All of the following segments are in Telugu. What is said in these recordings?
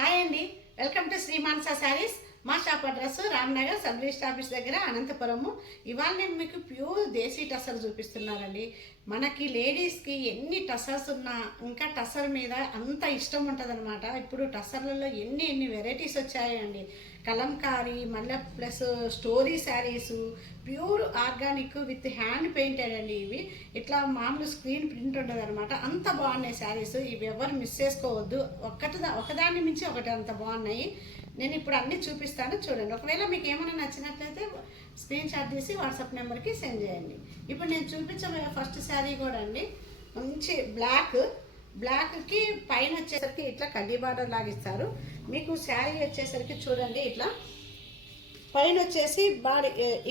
హాయ్ అండి, వెల్కమ్ టు శ్రీ మానస శారీస్. మా shop address Ramnagar sub register office దగ్గర అనంతపురము. ఇవాళ నేను మీకు ప్యూర్ దేశీ టసర్ చూపిస్తున్నానండి. మనకి లేడీస్కి ఎన్ని టసర్స్ ఉన్నా ఇంకా టసర్ మీద అంత ఇష్టం ఉంటుంది అనమాట. ఇప్పుడు టసర్లలో ఎన్ని వెరైటీస్ వచ్చాయండి. కలంకారీ మళ్ళీ plus story saris, pure organic with hand painted అండి. ఇవి ఇట్లా మామూలు స్క్రీన్ ప్రింట్ ఉండదు అనమాట. అంత బాగున్నాయి శారీస్. ఇవి ఎవరు మిస్ చేసుకోవద్దు. ఒకదాన్ని మించి ఒకటి అంత బాగున్నాయి. నేను ఇప్పుడు అన్నీ చూపిస్తాను, చూడండి. ఒకవేళ మీకు ఏమైనా నచ్చినట్లయితే స్క్రీన్ షాట్ తీసి వాట్సాప్ నెంబర్కి సెండ్ చేయండి. ఇప్పుడు నేను చూపించబోయే ఫస్ట్ శారీ కూడా అండి మంచి బ్లాక్కి పైన వచ్చేసరికి ఇట్లా కడ్డీ బార్డర్ లాగిస్తారు. మీకు శారీ వచ్చేసరికి చూడండి, ఇట్లా పైన వచ్చేసి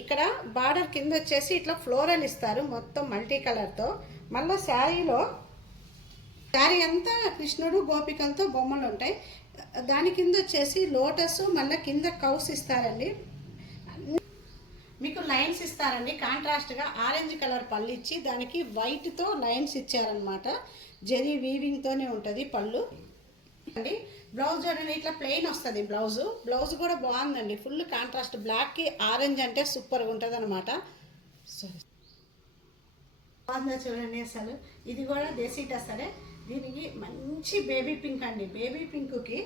ఇక్కడ బార్డర్ కింద వచ్చేసి ఇట్లా ఫ్లోరల్ ఇస్తారు మొత్తం మల్టీ కలర్తో. మళ్ళీ శారీ అంతా కృష్ణుడు గోపికలతో బొమ్మలు ఉంటాయి. దాని కింద వచ్చేసి లోటస్, మళ్ళీ కింద కౌస్ ఇస్తారండి. మీకు లైన్స్ ఇస్తారండి కాంట్రాస్ట్గా. ఆరెంజ్ కలర్ పళ్ళు ఇచ్చి దానికి వైట్తో లైన్స్ ఇచ్చారనమాట. జరీ వీవింగ్తోనే ఉంటుంది పళ్ళు అండి. బ్లౌజ్ చూడండి, ఇట్లా ప్లెయిన్ వస్తుంది బ్లౌజ్ కూడా బాగుందండి. ఫుల్ కాంట్రాస్ట్, బ్లాక్కి ఆరెంజ్ అంటే సూపర్గా ఉంటుంది అనమాట. బాగుందా చూడండి అసలు. ఇది కూడా దేశీ టసరే. దీనికి మంచి బేబీ పింక్ అండి. బేబీ పింక్కి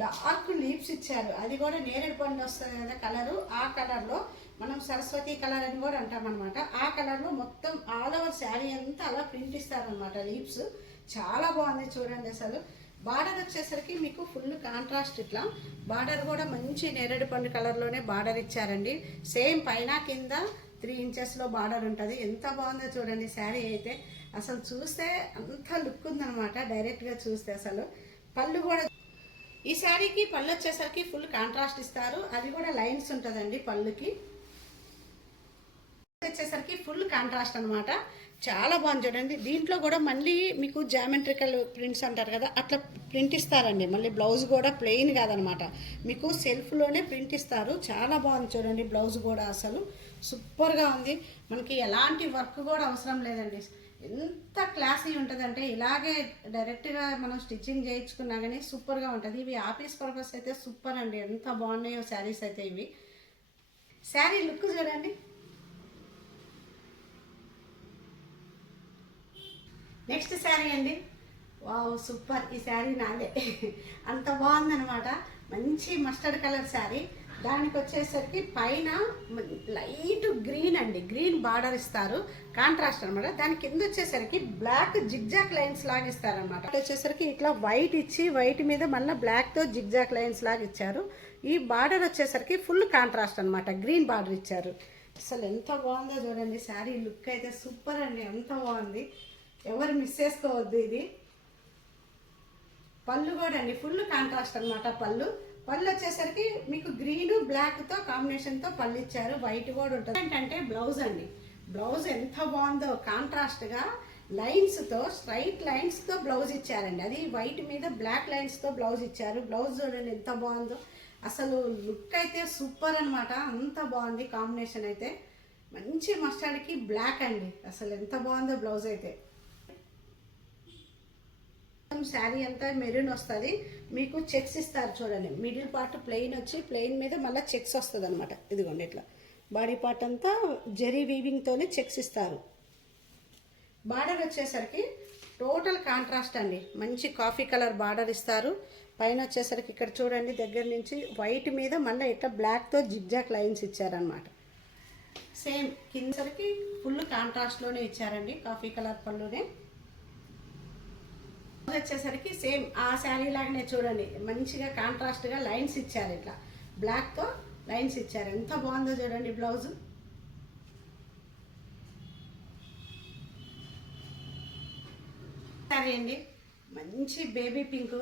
డార్క్ లీవ్స్ ఇచ్చారు. అది కూడా నేరేడు పండు వస్తుంది కదా కలరు. ఆ కలర్లో మనం సరస్వతి కలర్ అని కూడా అంటాం అనమాట. ఆ కలర్లో మొత్తం ఆల్ ఓవర్ శారీ అంతా అలా ప్రింట్ ఇస్తారనమాట లీవ్స్. చాలా బాగుంది చూడండి అసలు. బార్డర్ వచ్చేసరికి మీకు ఫుల్ కాంట్రాస్ట్. ఇట్లా బార్డర్ కూడా మంచి నేరేడు పండు కలర్లోనే బార్డర్ ఇచ్చారండి. సేమ్ పైన కింద 3 ఇంచెస్లో బార్డర్ ఉంటుంది. ఎంత బాగుందో చూడండి శారీ అయితే. అసలు చూస్తే అంత లుక్ ఉందనమాట డైరెక్ట్గా చూస్తే. అసలు పళ్ళు కూడా ఈ శారీకి పళ్ళు వచ్చేసరికి ఫుల్ కాంట్రాస్ట్ ఇస్తారు. అది కూడా లైన్స్ ఉంటుందండి పళ్ళుకి. వచ్చేసరికి ఫుల్ కాంట్రాస్ట్ అనమాట. చాలా బాగుంది చూడండి. దీంట్లో కూడా మళ్ళీ మీకు జామెట్రికల్ ప్రింట్స్ అంటారు కదా, అట్లా ప్రింట్ ఇస్తారండి. మళ్ళీ బ్లౌజ్ కూడా ప్లెయిన్ కాదనమాట, మీకు సెల్ఫ్లోనే ప్రింట్ ఇస్తారు. చాలా బాగుంది చూడండి. బ్లౌజ్ కూడా అసలు సూపర్గా ఉంది. మనకి ఎలాంటి వర్క్ కూడా అవసరం లేదండి. ఎంత క్లాసీ ఉంటుందంటే ఇలాగే డైరెక్ట్గా మనం స్టిచ్చింగ్ చేయించుకున్నా కానీ సూపర్గా ఉంటుంది. ఇవి ఆఫీస్ పర్పస్ అయితే సూపర్ అండి. ఎంత బాగున్నాయో శారీస్ అయితే ఇవి. శారీ లుక్ చూడండి. నెక్స్ట్ శారీ అండి. Wow super. ఈ శారీ నాదే. అంత బాగుందనమాట. మంచి మస్టర్డ్ కలర్ శారీ. దానికి వచ్చేసరికి పైన లైట్ గ్రీన్ అండి, గ్రీన్ బార్డర్ ఇస్తారు కాంట్రాస్ట్ అనమాట. దాని కింద వచ్చేసరికి బ్లాక్ జిగ్జాక్ లైన్స్ లాగా ఇస్తారనమాట. వచ్చేసరికి ఇట్లా వైట్ ఇచ్చి వైట్ మీద మళ్ళీ బ్లాక్తో జిగ్జాక్ లైన్స్ లాగా ఇచ్చారు. ఈ బార్డర్ వచ్చేసరికి ఫుల్ కాంట్రాస్ట్ అనమాట, గ్రీన్ బార్డర్ ఇచ్చారు. అసలు ఎంత బాగుందో చూడండి శారీ లుక్ అయితే సూపర్ అండి. ఎంత బాగుంది, ఎవరు మిస్ చేసుకోవద్దు. ఇది పళ్ళు కూడా అండి ఫుల్ కాంట్రాస్ట్ అనమాట. పళ్ళు వచ్చేసరికి మీకు గ్రీన్ బ్లాక్తో కాంబినేషన్తో పళ్ళు ఇచ్చారు. వైట్ కూడా ఉంటుంది. ఏంటంటే బ్లౌజ్ అండి. బ్లౌజ్ ఎంత బాగుందో కాంట్రాస్ట్గా లైన్స్తో, స్ట్రైట్ లైన్స్తో బ్లౌజ్ ఇచ్చారండి. అది వైట్ మీద బ్లాక్ లైన్స్తో బ్లౌజ్ ఇచ్చారు. బ్లౌజ్ చూడండి ఎంత బాగుందో. అసలు లుక్ అయితే సూపర్ అనమాట. అంత బాగుంది కాంబినేషన్ అయితే. మంచి మస్టర్డ్కి బ్లాక్ అండి. అసలు ఎంత బాగుందో బ్లౌజ్ అయితే. శారీ అంతా మెరూన్ వస్తుంది. మీకు చెక్స్ ఇస్తారు చూడండి. మిడిల్ పార్ట్ ప్లెయిన్ వచ్చి ప్లెయిన్ మీద మళ్ళీ చెక్స్ వస్తుంది అనమాట. ఇదిగోండి ఇట్లా బాడీ పార్ట్ అంతా జరీ వీవింగ్తోనే చెక్స్ ఇస్తారు. బార్డర్ వచ్చేసరికి టోటల్ కాంట్రాస్ట్ అండి. మంచి కాఫీ కలర్ బార్డర్ ఇస్తారు. పైన వచ్చేసరికి ఇక్కడ చూడండి దగ్గర నుంచి వైట్ మీద మళ్ళీ ఇట్లా బ్లాక్తో జిగ్జాక్ లైన్స్ ఇచ్చారనమాట. సేమ్ కిందసరికి ఫుల్ కాంట్రాస్ట్లోనే ఇచ్చారండి, కాఫీ కలర్ పళ్ళునే. వచ్చేసరికి సేమ్ ఆ శారీ లాగానే చూడండి, మంచిగా కాంట్రాస్ట్గా లైన్స్ ఇచ్చారు. ఇట్లా బ్లాక్తో లైన్స్ ఇచ్చారు. ఎంత బాగుందో చూడండి బ్లౌజ్. సరే అండి, మంచి బేబీ పింక్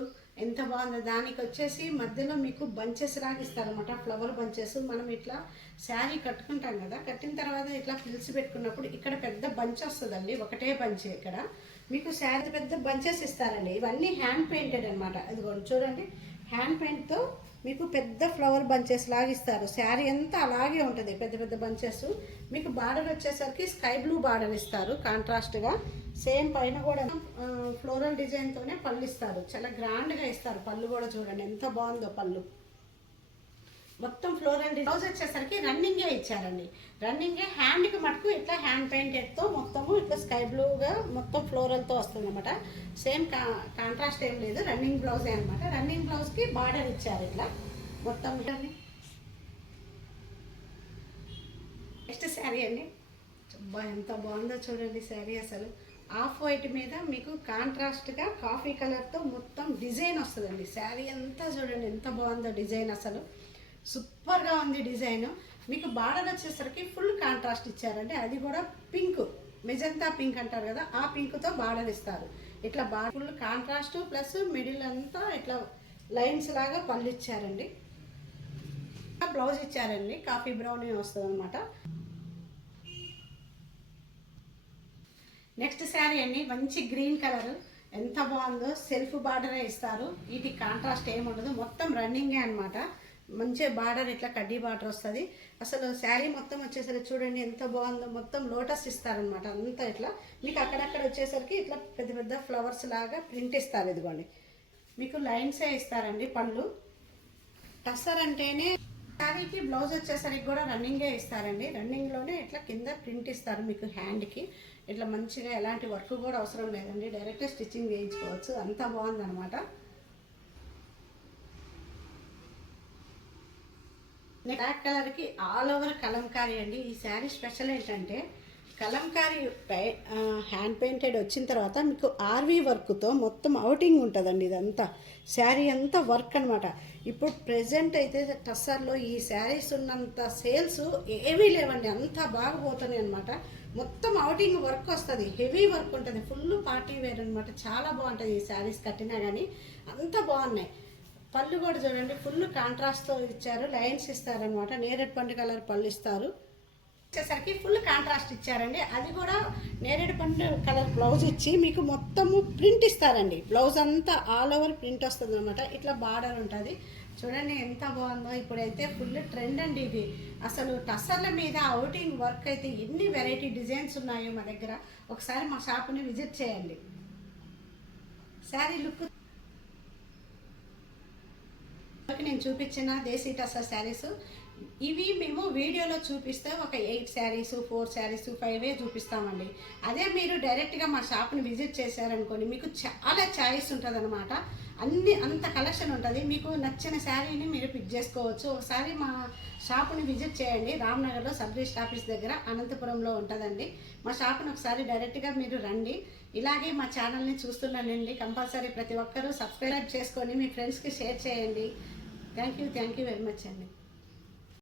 ఎంత బాగుందో. దానికి వచ్చేసి మధ్యలో మీకు బంచెస్ రాగిస్తారనమాట, ఫ్లవర్ బంచెస్. మనం ఇట్లా శారీ కట్టుకుంటాం కదా, కట్టిన తర్వాత ఇట్లా పిలిచి పెట్టుకున్నప్పుడు ఇక్కడ పెద్ద బంచ్ వస్తుందండి. ఒకటే బంచ్ ఇక్కడ మీకు శారీ పెద్ద బంచెస్ ఇస్తారండి. ఇవన్నీ హ్యాండ్ పెయింటెడ్ అనమాట. ఇదిగోండి చూడండి, హ్యాండ్ పెయింట్తో మీకు పెద్ద ఫ్లవర్ బంచెస్ లాగా ఇస్తారు. శారీ అంతా అలాగే ఉంటుంది, పెద్ద పెద్ద బంచెస్. మీకు బార్డర్ వచ్చేసరికి స్కై బ్లూ బార్డర్ ఇస్తారు కాంట్రాస్ట్గా. సేమ్ పైన కూడా ఫ్లోరల్ డిజైన్తోనే పళ్ళు ఇస్తారు. చాలా గ్రాండ్గా ఇస్తారు. పళ్ళు కూడా చూడండి ఎంత బాగుందో పళ్ళు. మొత్తం ఫ్లోరల్ బ్లౌజ్ వచ్చేసరికి రన్నింగే ఇచ్చారండి. రన్నింగే హ్యాండ్కి మటుకు ఇట్లా హ్యాండ్ పెయింటెడ్తో మొత్తము ఇట్లా స్కై బ్లూగా మొత్తం ఫ్లోరల్తో వస్తుంది అనమాట. సేమ్ కాంట్రాస్ట్ ఏం లేదు, రన్నింగ్ బ్లౌజే అనమాట. రన్నింగ్ బ్లౌజ్కి బార్డర్ ఇచ్చారు ఇట్లా మొత్తం. నెక్స్ట్ శారీ అండి. ఎంత బాగుందో చూడండి శారీ. అసలు ఆఫ్ వైట్ మీద మీకు కాంట్రాస్ట్గా కాఫీ కలర్తో మొత్తం డిజైన్ వస్తుందండి. శారీ అంతా చూడండి ఎంత బాగుందో డిజైన్. అసలు సూపర్గా ఉంది డిజైన్. మీకు బార్డర్ వచ్చేసరికి ఫుల్ కాంట్రాస్ట్ ఇచ్చారండి. అది కూడా పింక్, మెజంతా పింక్ అంటారు కదా, ఆ పింక్తో బార్డర్ ఇస్తారు. ఇట్లా ఫుల్ కాంట్రాస్ట్ ప్లస్ మిడిల్ అంతా ఇట్లా లైన్స్ లాగా పళ్ళు ఇచ్చారండి. బ్లౌజ్ ఇచ్చారండి, కాఫీ బ్రౌన్ వస్తుంది అనమాట. నెక్స్ట్ శారీ అండి, మంచి గ్రీన్ కలర్. ఎంత బాగుందో, సెల్ఫ్ బార్డరే ఇస్తారు. వీటికి కాంట్రాస్ట్ ఏముండదు, మొత్తం రన్నింగే అనమాట. మంచిగా బార్డర్ ఇట్లా కడ్డీ బార్డర్ వస్తుంది. అసలు శారీ మొత్తం వచ్చేసరికి చూడండి ఎంత బాగుందో. మొత్తం లోటస్ ఇస్తారనమాట అంతా. ఇట్లా మీకు అక్కడక్కడ వచ్చేసరికి ఇట్లా పెద్ద పెద్ద ఫ్లవర్స్ లాగా ప్రింట్ ఇస్తారు. ఇదిగోండి మీకు లైన్సే ఇస్తారండి పళ్ళు. టస్సర్ అంటేనే శారీకి బ్లౌజ్ వచ్చేసరికి కూడా రన్నింగే ఇస్తారండి. రన్నింగ్లోనే ఇట్లా కింద ప్రింట్ ఇస్తారు మీకు హ్యాండ్కి. ఇట్లా మంచిగా ఎలాంటి వర్క్ కూడా అవసరం లేదండి, డైరెక్ట్ స్టిచ్చింగ్ చేయించుకోవచ్చు. అంత బాగుందనమాట. బ్లాక్ కలర్కి ఆల్ ఓవర్ కలంకారీ అండి. ఈ శారీ స్పెషల్ ఏంటంటే కలంకారీ హ్యాండ్ పెయింటెడ్ వచ్చిన తర్వాత మీకు ఆర్వీ వర్క్తో మొత్తం అవుటింగ్ ఉంటుందండి. ఇదంతా శారీ అంతా వర్క్ అనమాట. ఇప్పుడు ప్రెజెంట్ అయితే టస్సర్లో ఈ శారీస్ ఉన్నంత సేల్స్ ఏమీ లేవండి, అంతా బాగా పోతున్నాయి అనమాట. మొత్తం అవుటింగ్ వర్క్ వస్తుంది, హెవీ వర్క్ ఉంటుంది, ఫుల్ పార్టీ వేర్ అనమాట. చాలా బాగుంటుంది ఈ శారీస్ కట్టినా కానీ, అంత బాగున్నాయి. పళ్ళు కూడా చూడండి ఫుల్ కాంట్రాస్ట్తో ఇచ్చారు, లైన్స్ ఇస్తారనమాట. నేరేడు పండు కలర్ పళ్ళు ఇస్తారు. వచ్చేసరికి ఫుల్ కాంట్రాస్ట్ ఇచ్చారండి. అది కూడా నేరేడు పండు కలర్ బ్లౌజ్ ఇచ్చి మీకు మొత్తము ప్రింట్ ఇస్తారండి. బ్లౌజ్ అంతా ఆల్ ఓవర్ ప్రింట్ వస్తుంది అనమాట. ఇట్లా బార్డర్ ఉంటుంది. చూడండి ఎంత బాగుందో. ఇప్పుడైతే ఫుల్ ట్రెండ్ అండి ఇది. అసలు టస్సర్ల మీద అవుటింగ్ వర్క్ అయితే ఎన్ని వెరైటీ డిజైన్స్ ఉన్నాయో మా దగ్గర. ఒకసారి మా షాప్ని విజిట్ చేయండి. శారీ లుక్ నేను చూపించిన దేశీ టస్సర్ శారీస్ ఇవి మేము వీడియోలో చూపిస్తే ఒక 8 శారీస్ 4 శారీస్ 5 చూపిస్తామండి. అదే మీరు డైరెక్ట్గా మా షాప్ని విజిట్ చేశారనుకోండి, మీకు చాలా చాయిస్ ఉంటుంది అనమాట. అంత కలెక్షన్ ఉంటుంది. మీకు నచ్చిన శారీని మీరు పిక్ చేసుకోవచ్చు. ఒకసారి మా షాప్ని విజిట్ చేయండి. రామ్నగర్లో సబ్ రిజిస్టర్ ఆఫీస్ దగ్గర అనంతపురంలో ఉంటుందండి. మా షాప్ని ఒకసారి డైరెక్ట్గా మీరు రండి. ఇలాగే మా ఛానల్ని చూస్తున్నానండి. కంపల్సరీ ప్రతి ఒక్కరూ సబ్స్క్రైబ్ చేసుకొని మీ ఫ్రెండ్స్కి షేర్ చేయండి. థ్యాంక్ యూ వెరీ మచ్ అండి.